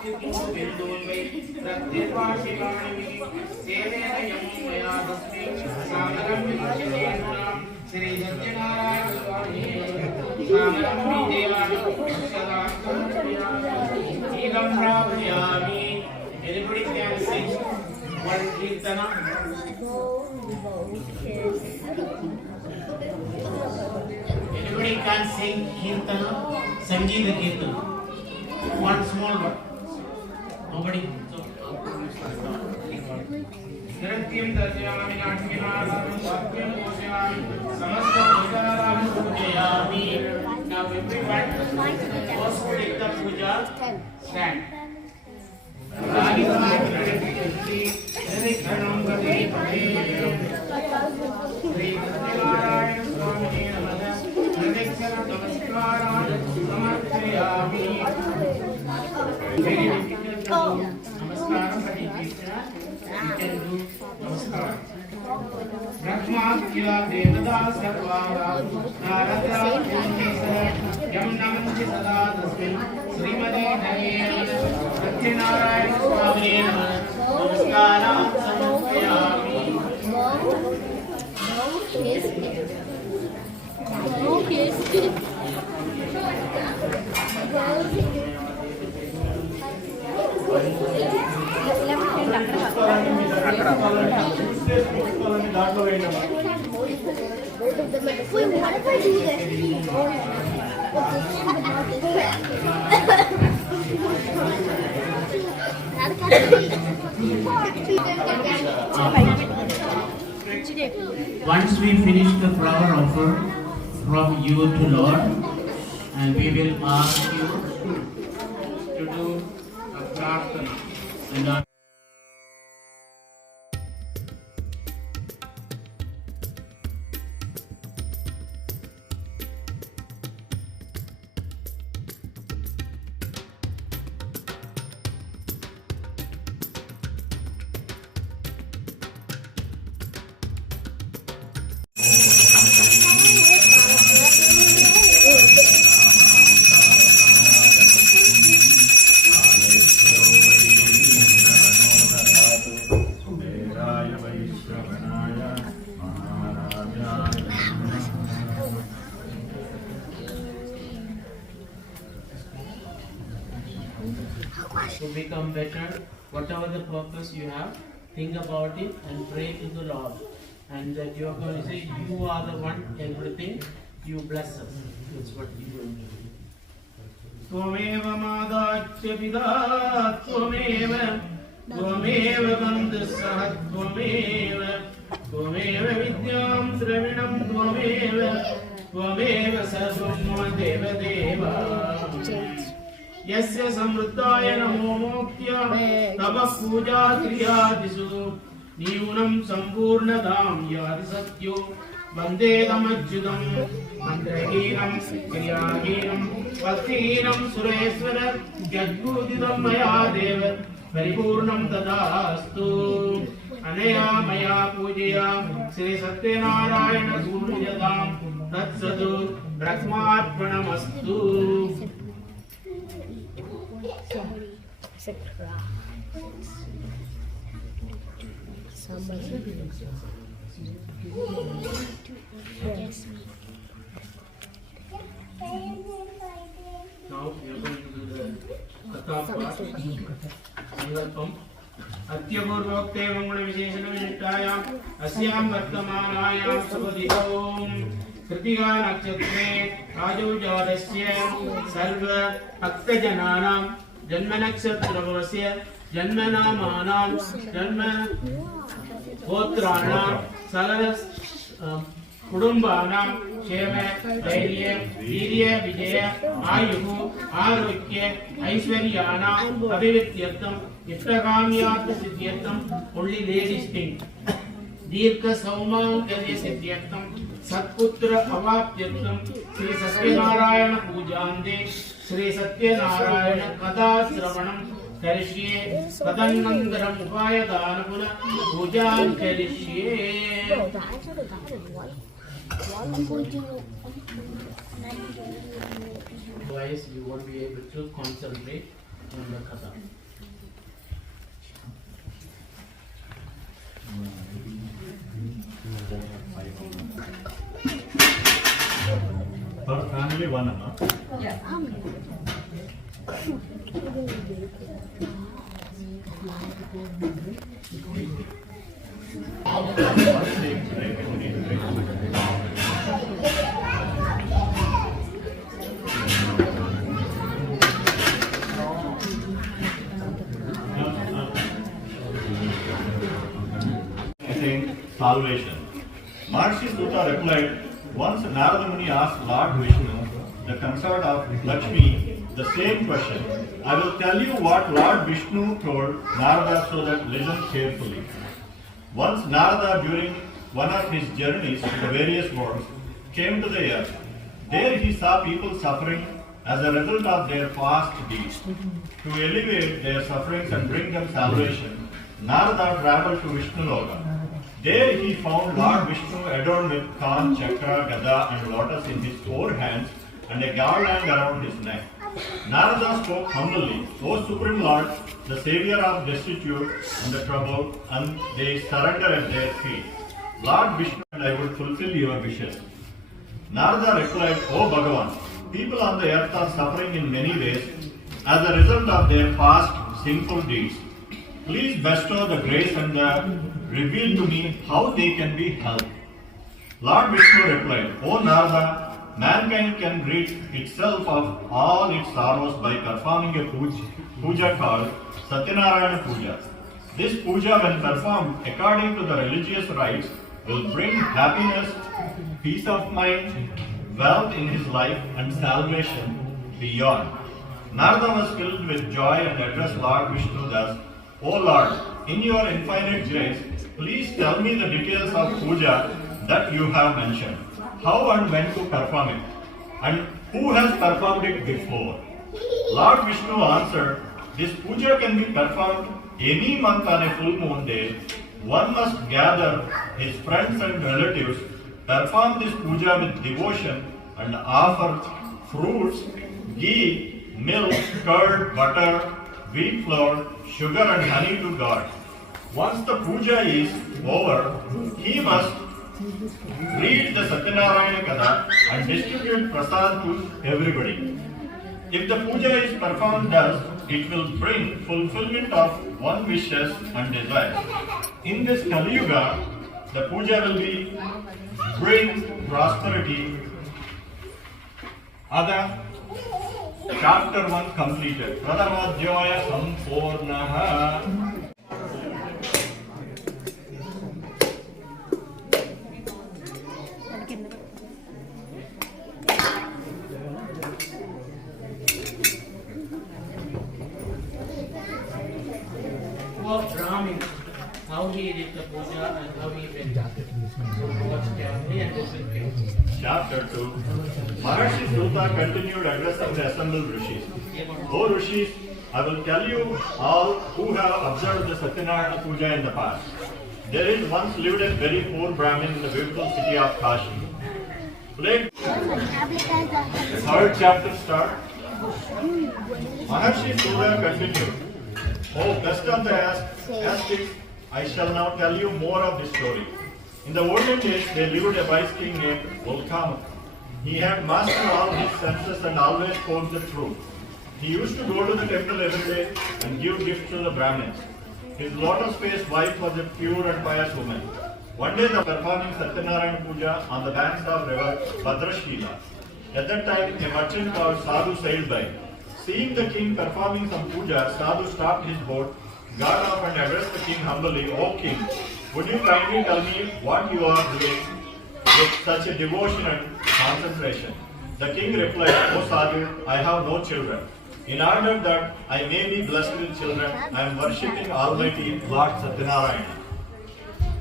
Shri Satyanarayana Swami, anybody can sing one kirtana? Anybody can sing kirtana? Sangeeta kirtana. One small one. Nobody. Nrityam dasyami natyam satyam poshayami samasta pujaram pujayami. Now everyone first take the puja stand. Shri Satyanarayana Swami Namaha Pradakshana Namaskaram Samarthayami. Very difficult to do Namaskaram, but if you can do Namaskaram. Brahmatya Devata Sarvara Narada Yam Namanchi Sada Tasmin Srimati Dayana Satyanarayana Swami Namaskaram Samarthayami. Once we finish the flower offer from you to Lord, and we will ask you to do a prarthana. And to become better, whatever the purpose you have, think about it and pray to the Lord. And that you are going to say, you are the one, everything, you bless us. That's what you will do. Tvameva madachya pida, tvameva, tvameva bandhasahat, tvameva, tvameva vidyam dravinam, tvameva, tvameva sarvam mama deva deva. Yasya samruddhaya namo mokya tava puja kriyadisu niyunam sampurnadam yadi satyo vande tamachyudam mantrahinam kriyahinam bhaktihinam sureswara jadgudidam maya deva paripurnam tadastu anaya maya pujaya Shri Satyanarayana Swami tatsadu brahmarpanamastu. Now we are going to do the katha part. Sankalpam. Atyapurvokte mangala visheshana vinitayam asyam vartamanayam subhadhikam kritika nakshatre rajojadasya sarva bhaktajananam janma nakshatravasya janma namanam janma gotranam sagala Kudumbanam Shema Dhairya Virya Vijaya Ayuhu Arokya Aishwaryanam Abhivityartham Ittakamyat Siddhyartham. Only ladies think. Dirka Saumangalya Siddhyartham Satputra Avaptyartham Shri Satyanarayana Pujande Shri Satyanarayana Katha Sravanam Karishye Kadannandaram Upayadanapuna Pujan Karishye. Otherwise, you won't be able to concentrate. in the Katha. Per family one, huh? Yeah. Salvation. Maharishi Sutta replied, once Narada Muni asked Lord Vishnu, the consort of Lakshmi, the same question. I will tell you what Lord Vishnu told Narada so that listen carefully. Once Narada, during one of his journeys to the various worlds, came to the earth. There he saw people suffering as a result of their past deeds. To alleviate their sufferings and bring them salvation, Narada traveled to Vishnu Loka. There he found Lord Vishnu adorned with Khan, Chakra, Gada and lotus in his four hands and a garland around his neck. Narada spoke humbly, O Supreme Lord, the Savior of destitute and the troubled, and they surrender at their feet. Lord Vishnu, and I will fulfill your wishes. Narada replied, O Bhagavan, people on the earth are suffering in many ways as a result of their past sinful deeds. Please bestow the grace and reveal to me how they can be helped. Lord Vishnu replied, O Narada, mankind can rid itself of all its sorrows by performing a puja called Satyanarayana Puja. This puja, when performed according to the religious rites, will bring happiness, peace of mind, wealth in his life, and salvation beyond. Narada was filled with joy and addressed Lord Vishnu thus, O Lord, in your infinite grace, please tell me the details of puja that you have mentioned. How and when to perform it, and who has performed it before? Lord Vishnu answered, this puja can be performed any month on a full moon day. One must gather his friends and relatives, perform this puja with devotion, and offer fruits, ghee, milk, curd, butter, wheat flour, sugar and honey to God. Once the puja is over, he must read the Satyanarayana Katha and distribute prasad to everybody. If the puja is performed thus, it will bring fulfillment of one's wishes and desires. In this Kali Yuga, the puja will bring prosperity. Ada Chapter 1 completed. Pradhamadhyaya Sampurnaha. Brahmin, how he did the puja and how he went. What's carefully and listen. Chapter 2. Maharishi Sutta continued addressing the assembled rishis. O rishis, I will tell you all who have observed the Satyanarayana Puja in the past. There is once lived a very poor Brahmin in the beautiful city of Kashi. Let the third chapter start. Maharishi Sutta continued. O best of the ascetics, I shall now tell you more of this story. In the olden days, there lived a wise king named Volkama. He had mastered all his senses and always spoke the truth. He used to go to the temple every day and give gifts to the Brahmins. His lotus-faced wife was a pure and pious woman. One day, they were performing Satyanarayana Puja on the banks of river Bhadrashila. At that time, a merchant called Sadhu sailed by. Seeing the king performing some puja, Sadhu stopped his boat, got off and addressed the king humbly, O king, would you kindly tell me what you are doing with such a devotion and concentration? The king replied, O Sadhu, I have no children. In order that I may be blessed with children, I am worshipping Almighty Lord Satyanarayana.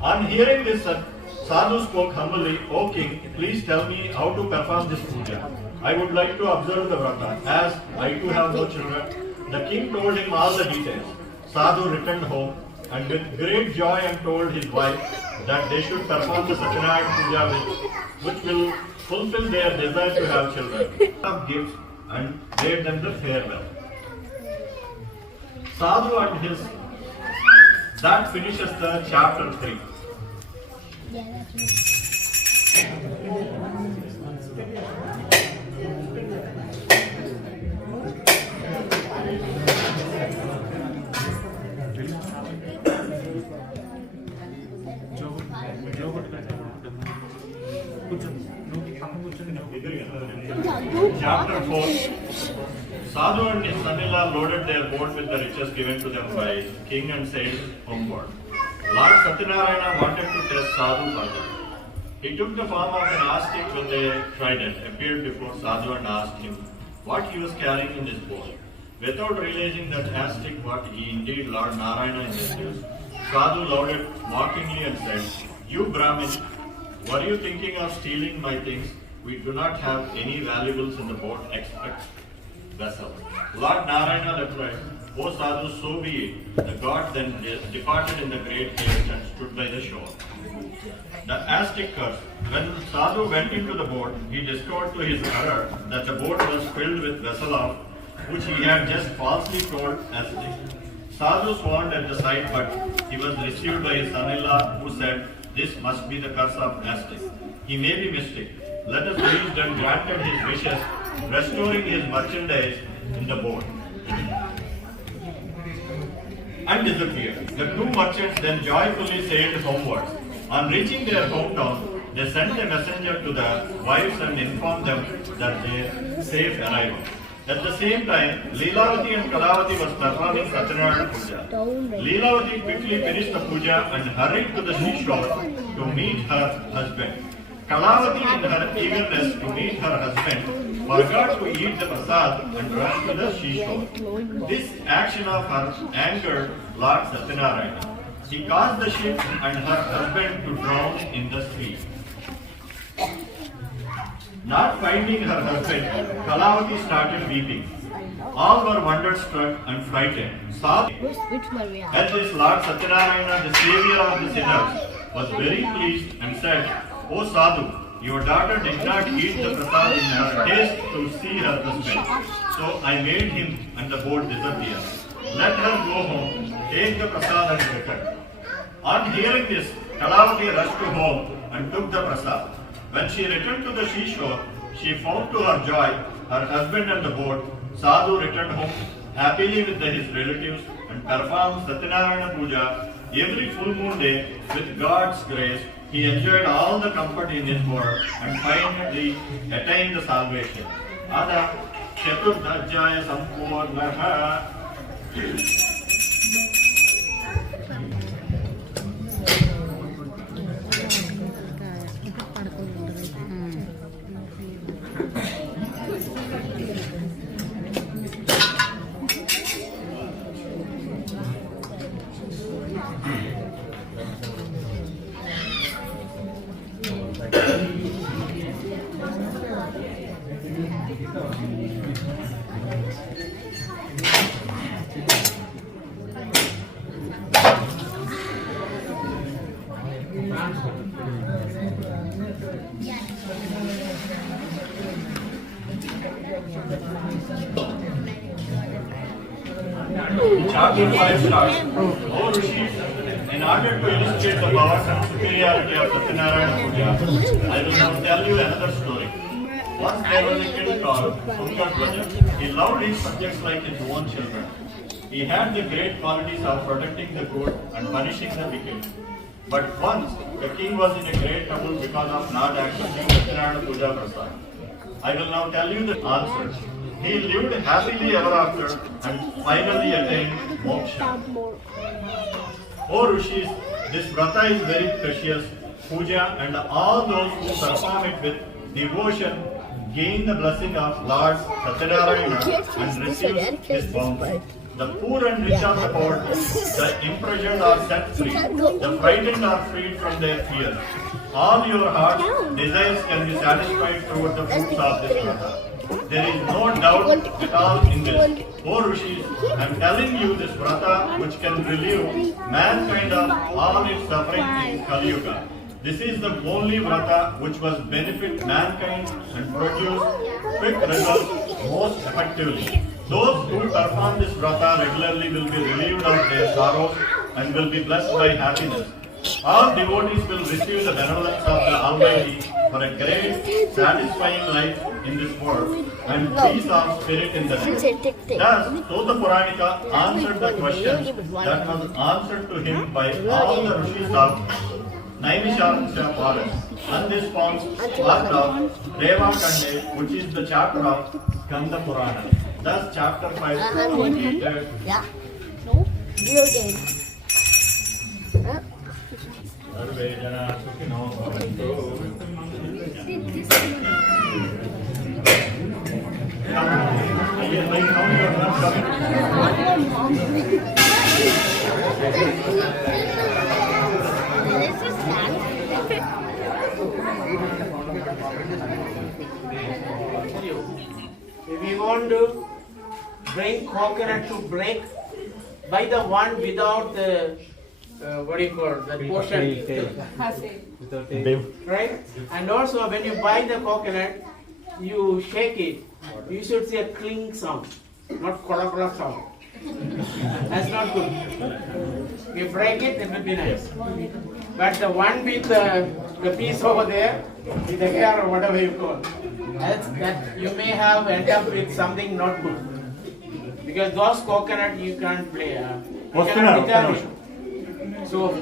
On hearing this, Sadhu spoke humbly, O king, please tell me how to perform this puja. I would like to observe the vratham, as I too have no children. The king told him all the details. Sadhu returned home and with great joy and told his wife that they should perform the Satyanarayana Puja which will fulfill their desire to have children. Of gifts and bade them the farewell. Sadhu and his. That finishes the chapter 3. Chapter 4. Sadhu and his son-in-law loaded their boat with the riches given to them by king and sailed homeward. Lord Satyanarayana wanted to test Sadhu further. He took the form of an ascetic with a trident, appeared before Sadhu and asked him what he was carrying in his boat. Without realizing that ascetic what he indeed Lord Narayana in his news, Sadhu lauded mockingly and said, "You Brahmin, were you thinking of stealing my things? We do not have any valuables in the boat except vessel." Lord Narayana replied, "O Sadhu, so be it." The god then departed in the great haste and stood by the shore. The ascetic curse. When Sadhu went into the boat, he discovered to his horror that the boat was filled with vessel of which he had just falsely told ascetic. Sadhu swooned at the sight, but he was received by his son-in-law, who said, "This must be the curse of ascetic. He may be mystic. Let us reach and granted his wishes, restoring his merchandise in the boat." And disappeared. The two merchants then joyfully sailed homewards. On reaching their hometown, they sent a messenger to the wives and informed them that their safe arrival. At the same time, Leelavati and Kalavati was performing Satyanarayana Puja. Leelavati quickly finished the puja and hurried to the seashore to meet her husband. Kalavati, in her eagerness to meet her husband, forgot to eat the prasad and rushed to the seashore. This action of her angered Lord Satyanarayana. She caused the ship and her husband to drown in the sea. Not finding her husband, Kalavati started weeping. All were wonder-struck and frightened. Sadhu, at this Lord Satyanarayana, the savior of the sinners, was very pleased and said, "O Sadhu, your daughter did not eat the prasad in her haste to see her husband, so I made him and the boat disappear. Let her go home, take the prasad and return." On hearing this, Kalavati rushed to home and took the prasad. When she returned to the seashore, she found to her joy her husband and the boat. Sadhu returned home happily with his relatives and performed Satyanarayana Puja every full moon day. With God's grace, he enjoyed all the comfort in his world and finally attained the salvation. Ada Chaturdhajaya Sampurnaha. Chapter 5 starts. O Rishis, in order to illustrate the powers and superiority of Satyanarayana Puja, I will now tell you another story. Once there was a king called Sunkardraja. He loved his subjects like his own children. He had the great qualities of protecting the good and punishing the wicked. But once, the king was in a great trouble because of not accepting Satyanarayana Puja Prasad. I will now tell you the answers. He lived happily ever after and finally attained moksha. O Rishis, this vratha is very precious. Puja and all those who perform it with devotion gain the blessing of Lord Satyanarayana and receive his bounty. The poor and rich are supported, the imprisoned are set free, the frightened are freed from their fears. All your heart's desires can be satisfied through the fruits of this vratha. There is no doubt at all in this. O Rishis, I am telling you this vratha which can relieve mankind of all its suffering in Kali Yuga. This is the only vratha which was benefit mankind and produce quick results most effectively. Those who perform this vratha regularly will be relieved of their sorrows and will be blessed by happiness. All devotees will receive the benevolence of the Almighty for a great, satisfying life in this world and peace of spirit in the next. Thus, Tota Puranika answered the question that was answered to him by all the rishis of Naimisharanya forest. And this forms part of Reva Kande, which is the chapter of Skanda Purana. Thus, chapter 5 completed. Yeah. No? Real game. Sarve jana sukhino bhavantu. If you want to bring coconut to break, buy the one without the what do you call that portion, right? And also when you buy the coconut, you shake it. You should see a cling sound, not kola kola sound. That's not good. If you break it, it will be nice. But the one with the piece over there, with the hair or whatever you call, that you may have end up with something not good. Because those coconut you can't play. You cannot determine. So,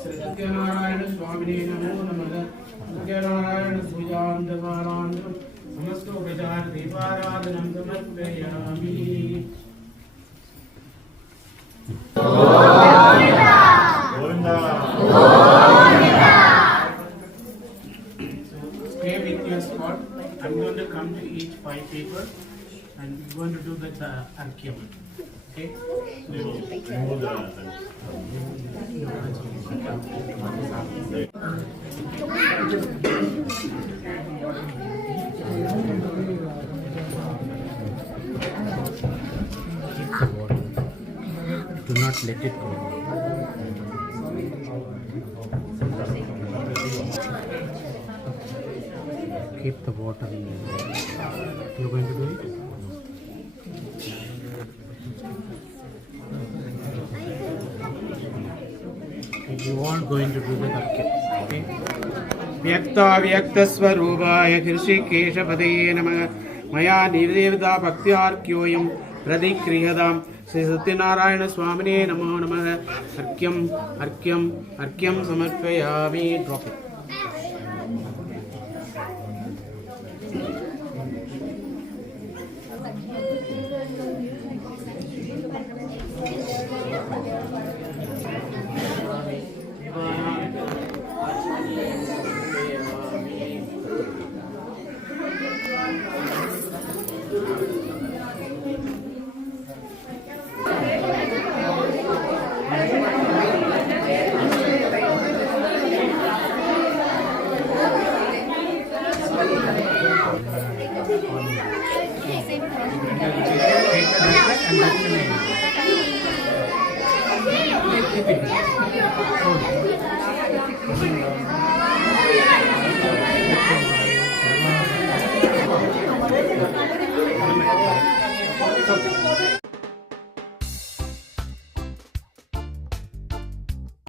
Satyanarayana Swami Namo Namaha Satyanarayana Swami Namasto Vedar Devaradhanam Samarpayami. So stay with your spot. I'm going to come to each 5 people and we're going to do the arkyam. Okay? Remove the Do not let it go. Keep the water in there. You're going to do it? You aren't going to do the arkyam. Okay? Vyakta Vyakta Swarubaya Hirshikesha Padeye Namaha Maya Nirevda Bhaktyarkyoyam Pradikriyadam Sri Satyanarayana Swami Namo Namaha Arkyam Arkyam Arkyam Samarpayami. Drop it.